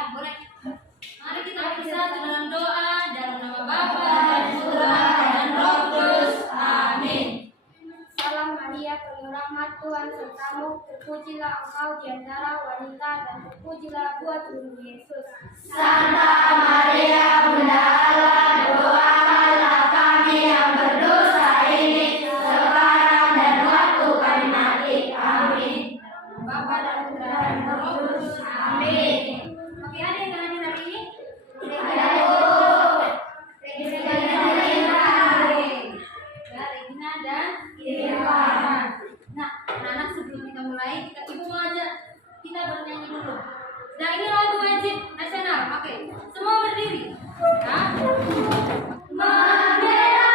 Ya, boleh. Mari kita bersatu dalam doa dalam nama Bapa dan Putra dan Roh Kudus. Amin. Salam Maria, penuh rahmat Tuhan sertamu, terpujilah engkau di antara wanita dan terpujilah buah tubuhmu Yesus. Santa Maria, Bunda Allah, doakanlah kami yang berdosa ini sekarang dan waktu kami mati. Amin. Bapa dan Putra dan Roh Kudus. Amin. Oke, ada yang hadir hari ini? Ada Bu. Regina dan Nah, anak-anak sebelum kita mulai, ibu mau aja kita bernyanyi dulu. Nah, ini lagu wajib nasional. Oke, semua berdiri. Nah, Membela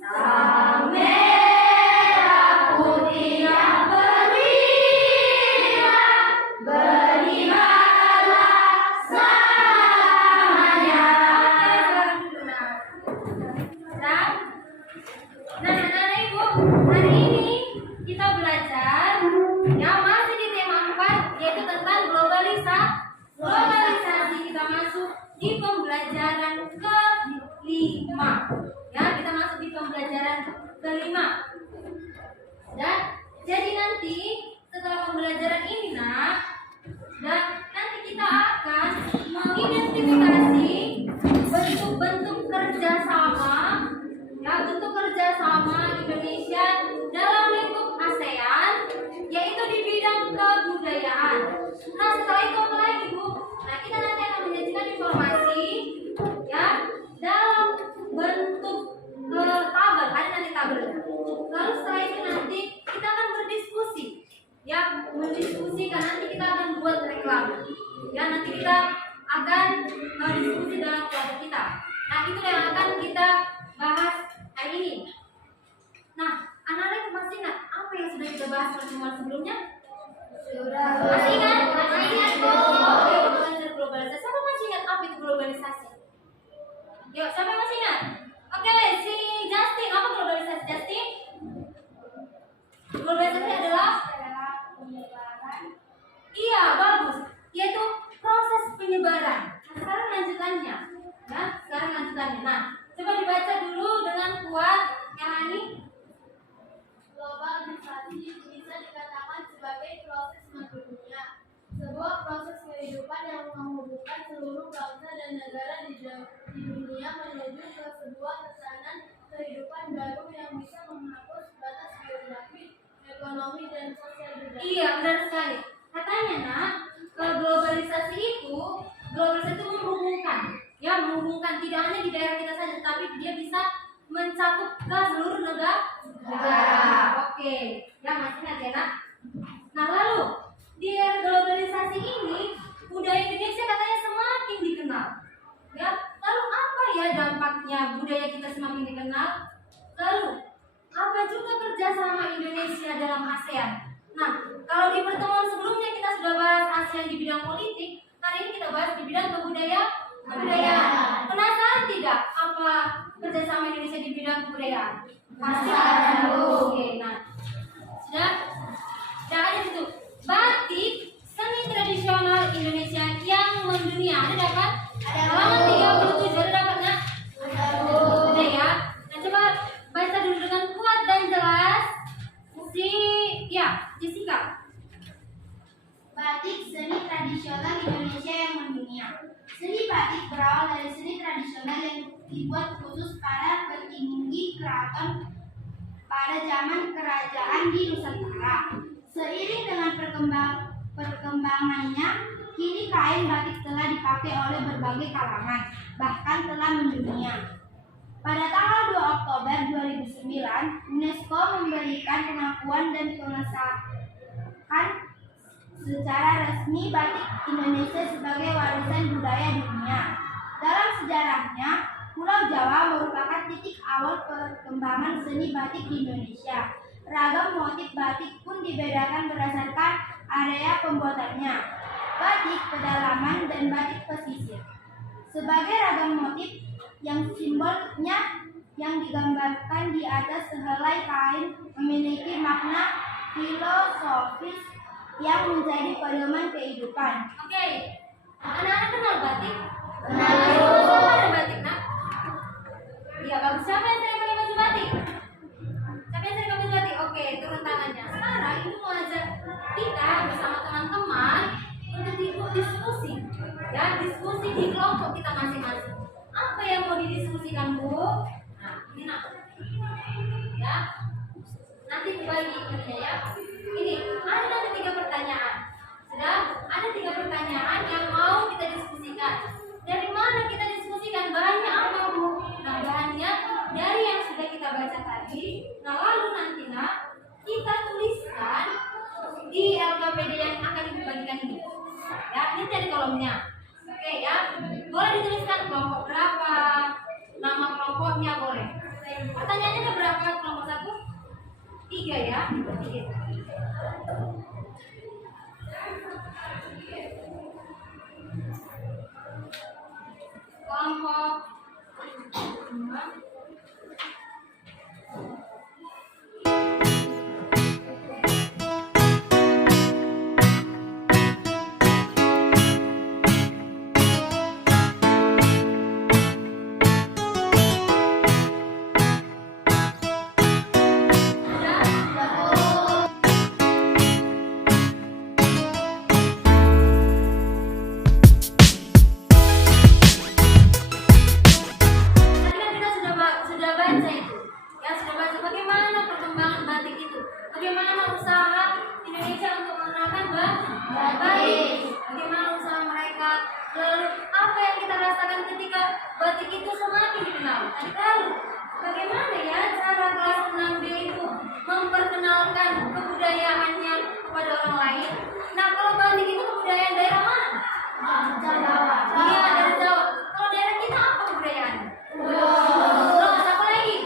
sang merah putih yang beriman, selamanya. silakan dulu. Nah, ibu, hari ini kita belajar yang masih di tema 4, yaitu tentang globalisasi. Kita masuk di pembelajaran kelima. Ya, kita masuk di pembelajaran kelima. Dan jadi nanti setelah pembelajaran ini, dan nanti kita akan mengidentifikasi bentuk-bentuk kerjasama, bentuk kerjasama Indonesia dalam lingkup ASEAN, yaitu di bidang kebudayaan. Nah, setelah itu apa lagi, Bu? Nah, kita nanti akan menyajikan informasi dalam bentuk tabel, ada nanti tabelnya. Lalu setelah itu nanti kita akan berdiskusi, mendiskusikan, nanti kita akan buat reklam. Nanti kita akan diskusi dalam kelompok kita. Nah, itu yang akan kita bahas hari ini. Nah, anak-anak masih ingat apa yang sudah kita bahas pertemuan sebelumnya? Sudah. Masih ingat? Oke, belajar globalisasi. Siapa masih ingat apa itu globalisasi? Yuk, siapa yang masih ingat? Oke, si Justin, apa globalisasi, Justin? Globalisasi adalah penyebaran. Iya, bagus. Yaitu proses penyebaran. Nah, sekarang lanjutannya. Nah, coba dibaca dulu dengan kuat. Yang ini Globalisasi bisa dikatakan sebagai proses mendunia, sebuah proses kehidupan yang menghubungkan seluruh bangsa dan negara di dunia menuju ke sebuah tatanan kehidupan baru yang bisa menghapus batas geografi, ekonomi, dan sosial budaya. Iya, benar sekali. Katanya, globalisasi itu menghubungkan tidak hanya di daerah kita saja, tapi dia bisa mencakup ke seluruh negara. Oke, yang masih ingat ya, Nak? Nah, lalu di era globalisasi ini budaya Indonesia katanya semakin dikenal. Lalu apa ya dampaknya budaya kita semakin dikenal? Lalu apa juga kerjasama Indonesia dalam ASEAN? Nah, kalau di pertemuan sebelumnya kita sudah bahas ASEAN di bidang politik, hari ini kita bahas di bidang kebudayaan. Penasaran tidak apa kerjasama Indonesia di bidang kebudayaan? Penasaran, Bu. Oke, nah sudah ada itu batik seni tradisional Indonesia yang mendunia. Ada dapat? Halaman 37 ada dapat, Nak? Ada ya. Nah, coba baca dulu dengan kuat dan jelas. Jessica. Batik seni tradisional Indonesia yang mendunia. Seni batik berawal dari seni tradisional yang dibuat khusus para petinggi keraton pada zaman kerajaan di Nusantara. Seiring dengan perkembangannya, kini kain batik telah dipakai oleh berbagai kalangan, bahkan telah mendunia. Pada tanggal 2 Oktober 2009, UNESCO memberikan pengakuan dan pengesahan secara resmi batik Indonesia sebagai warisan budaya dunia. Dalam sejarahnya, Pulau Jawa merupakan titik awal perkembangan seni batik di Indonesia. Ragam motif batik pun dibedakan berdasarkan area pembuatannya, batik pedalaman dan batik pesisir. Sebagai ragam motif yang simbolnya yang digambarkan di atas sehelai kain memiliki makna filosofis yang menjadi pedoman kehidupan. Oke, anak-anak kenal batik? Kenal. Siapa ada batik, nak? Iya, bagus. Siapa yang sering pakai baju batik? Siapa yang sering pakai baju batik? Oke, turun tangannya. Sekarang ini mau ajak kita bersama teman-teman untuk diskusi. Ya, diskusi di kelompok kita masing-masing. Apa yang mau didiskusikan, Bu? Nah, ini nak. Ya, nanti Bu bagi ininya ya. Ini ada nanti 3 pertanyaan. Sudah ada 3 pertanyaan yang mau kita diskusikan. Dari mana kita diskusikan? Bahannya apa, Bu? Nah, bahannya dari yang sudah kita baca tadi. Nah, lalu nanti nak kita tuliskan di LKPD yang akan dibagikan ini. Ya, ini dari kolomnya. Oke ya, boleh dituliskan kelompok berapa, nama kelompoknya boleh. Pertanyaannya ada berapa? Kelompok 1? 3 ya. 3. Kelompok 2. Bagaimana ya cara kelas 6B itu memperkenalkan kebudayaannya kepada orang lain? Nah, kalau batik itu kebudayaan daerah mana? Jawa. Iya, dari Jawa. Kalau daerah kita apa kebudayaannya? Terus apa lagi?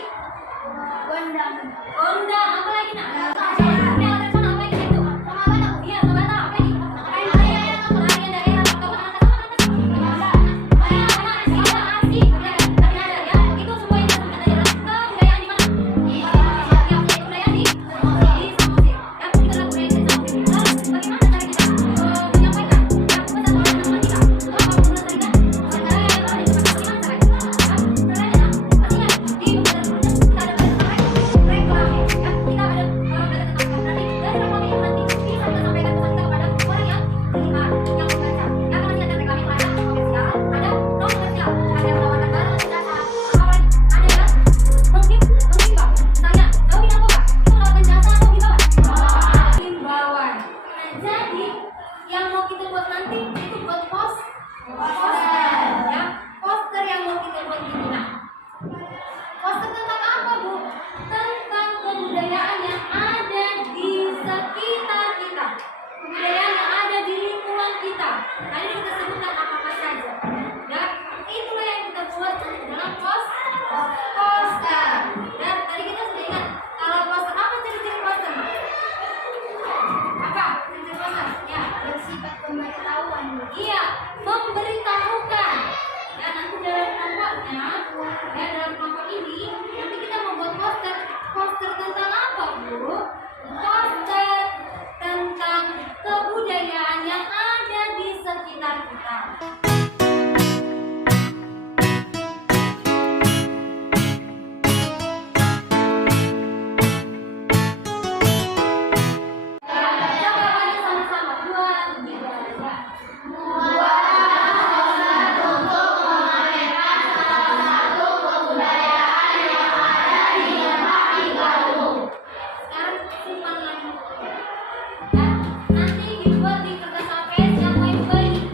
Gondang. Gondang, apa lagi nak? Ini ada mana apa lagi itu? Iya, sama Batak, apa lagi? Tarian daerah atau iya, memberitahukan. Ya, nanti dalam kelompoknya, ya dalam kelompok ini, nanti kita membuat poster. Poster tentang apa, Bu? Poster tentang kebudayaan yang ada di sekitar kita. Nanti dibuat di kertas APS yang baik-baik.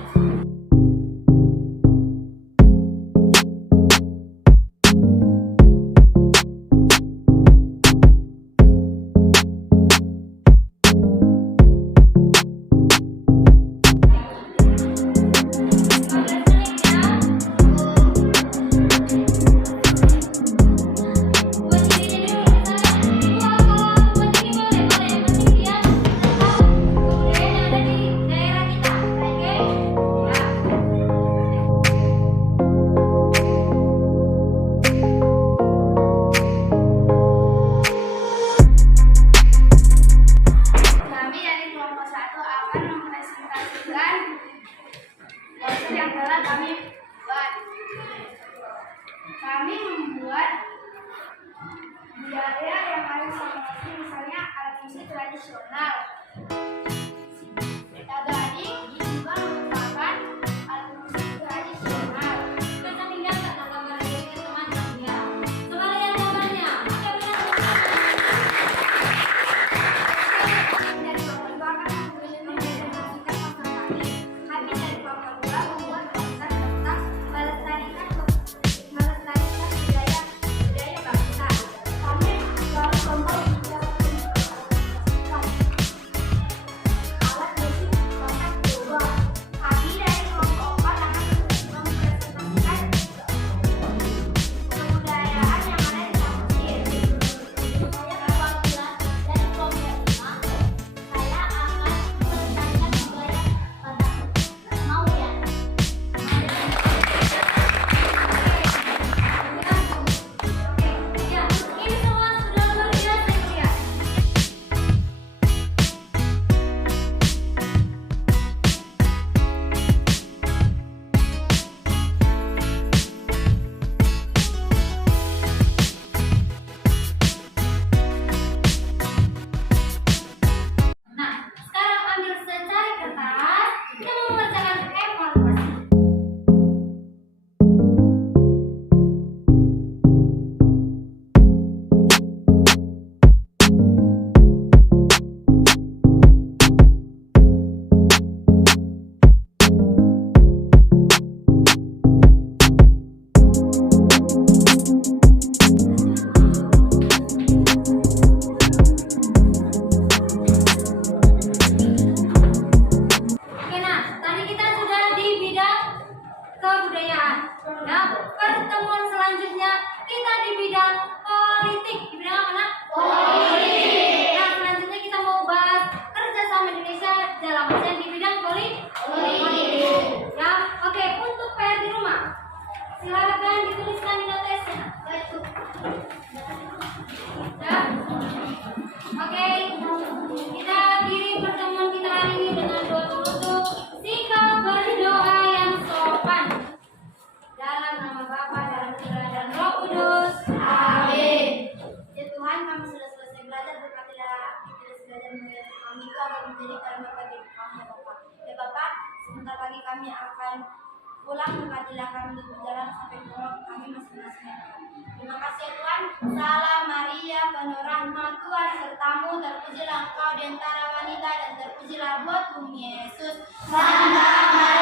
brosur yang telah kami buat. Kami membuat budaya yang harus sama misalnya alat musik tradisional. Gading juga merupakan alat musik tradisional. Kita tinggal kata gambar ini ke teman-teman ya. Coba lihat gambarnya. Oke, benar. Dari kelompok 2 akan mempresentasikan konser kami. Kami dari kelompok 2 membuat konser tentang melestarikan budaya bangsa. Kami dari kelompok 3 alat musik konser kedua. Kami dari kelompok 4 akan mempresentasikan kebudayaan yang ada di Samosir. Saya perwakilan dari kelompok 5. Saya akan melestarikan budaya Batak. Mau ya? Ya, ini semua sudah luar biasa ya. Nah, sekarang ambil secari kertas. Kita mau mengerjakan evaluasi. Oke, nah, tadi kita sudah di bidang kebudayaan. Nah, pertemuan selanjutnya kita di bidang politik. Di bidang apa, Nak? Politik. Nah, selanjutnya kita mau bahas kerjasama Indonesia dalam ASEAN di bidang politik. Ya, oke. Untuk PR di rumah, silakan dituliskan di notes ya. Ya. Oke, kita akhiri pertemuan kita hari ini dengan doa penutup. Sikap berdoa yang sopan. Dalam nama Bapa dan Putra dan Roh Kudus. Amin. Ya Tuhan, kami sudah selesai belajar, berkatilah kita belajar mengajar kami itu agar menjadi karma bagi kami ya Bapak. Ya Bapak, sebentar lagi kami akan pulang, berkatilah kami untuk berjalan sampai ke rumah kami masing-masing ya Bapak. Terima kasih ya Tuhan. Salam Maria, penuh rahmat Tuhan sertamu, terpujilah engkau di antara wanita dan terpujilah buah tubuhmu Yesus. Santa Maria.